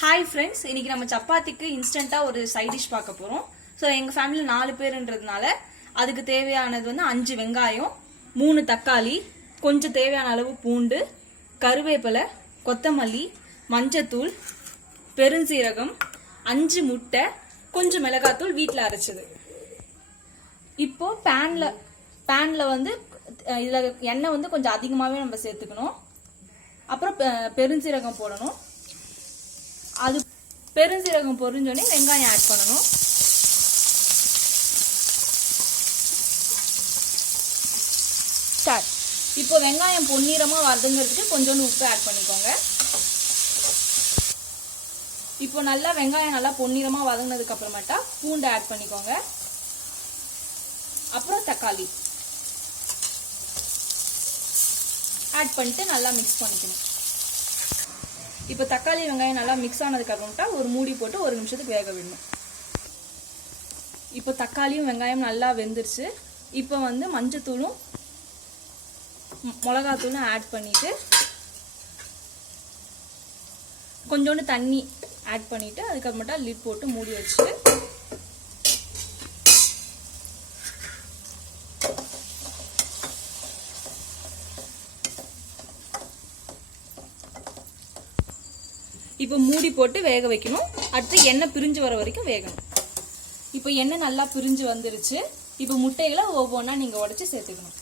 Hi friends, இன்னைக்கு நம்ம சப்பாத்திக்கு இன்ஸ்டண்டா ஒரு சைட் டிஷ் பார்க்க போறோம். ஸோ எங்க ஃபேமிலியில் 4 பேருன்றதுனால அதுக்கு தேவையானது 5 வெங்காயம், 3 தக்காளி, கொஞ்சம் தேவையான அளவு பூண்டு, கருவேப்பிலை, கொத்தமல்லி, மஞ்சத்தூள், பெருஞ்சீரகம், 5 முட்டை, கொஞ்சம் மிளகாத்தூள் வீட்டில் அரைச்சது. இப்போ பேன்ல இதுல எண்ணெய் கொஞ்சம் அதிகமாகவே நம்ம சேர்த்துக்கணும். அப்புறம் பெருஞ்சீரகம் போடணும். அது பெருஞ்சீரகம் பொரிஞ்சோடனே வெங்காயம் ஆட் பண்ணணும். ஸ்டார்ட். இப்போ வெங்காயம் பொன்னிறமா வதங்கிறதுக்கு கொஞ்சோண்டு உப்பு ஆட் பண்ணிக்கோங்க. இப்போ நல்லா வெங்காயம் நல்லா பொன்னிறமா வதங்கினதுக்கு அப்புறமேட்டா பூண்டை ஆட் பண்ணிக்கோங்க. அப்புறம் தக்காளி ஆட் பண்ணிட்டு நல்லா மிக்ஸ் பண்ணிக்கணும். இப்போ தக்காளி வெங்காயம் நல்லா மிக்ஸ் ஆனதுக்கு அப்புறமேட்டா ஒரு மூடி போட்டு 1 நிமிஷத்துக்கு வேக விடணும். இப்போ தக்காளியும் வெங்காயம் நல்லா வெந்துருச்சு. இப்போ மஞ்சத்தூளும் மிளகாத்தூளும் ஆட் பண்ணிட்டு கொஞ்சோண்டு தண்ணி ஆட் பண்ணிட்டு அதுக்கப்புறமேட்டா லிட் போட்டு மூடி வச்சுட்டு இப்போ மூடி போட்டு வேக வைக்கணும். அடுத்து எண்ணெய் பிரிஞ்சு வர வரைக்கும் வேகணும். இப்போ எண்ணெய் நல்லா பிரிஞ்சு வந்துருச்சு. இப்போ முட்டைகளை ஒவ்வொன்றா நீங்க உடைச்சு சேர்த்துக்கணும்.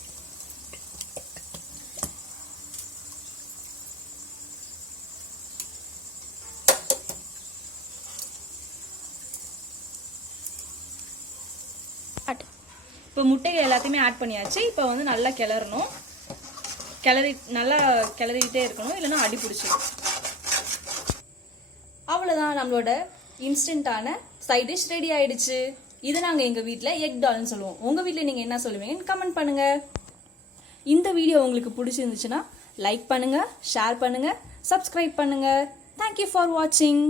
இப்போ முட்டைகள் எல்லாத்தையுமே ஆட் பண்ணியாச்சு. இப்போ நல்லா கிளறணும். நல்லா கிளறிட்டே இருக்கணும், இல்லைன்னா அடி பிடிச்சிடும். அவ்வளோதான், நம்மளோட இன்ஸ்டன்டான சைட் டிஷ் ரெடி ஆயிடுச்சு. இது நாங்கள் எங்கள் வீட்டில் எக் டால்னு சொல்லுவோம். உங்கள் வீட்டில் நீங்கள் என்ன சொல்லுவீங்கன்னு கமெண்ட் பண்ணுங்க. இந்த வீடியோ உங்களுக்கு பிடிச்சிருந்துச்சுன்னா லைக் பண்ணுங்க, ஷேர் பண்ணுங்க, சப்ஸ்கிரைப் பண்ணுங்க. தேங்க்யூ ஃபார் வாட்சிங்.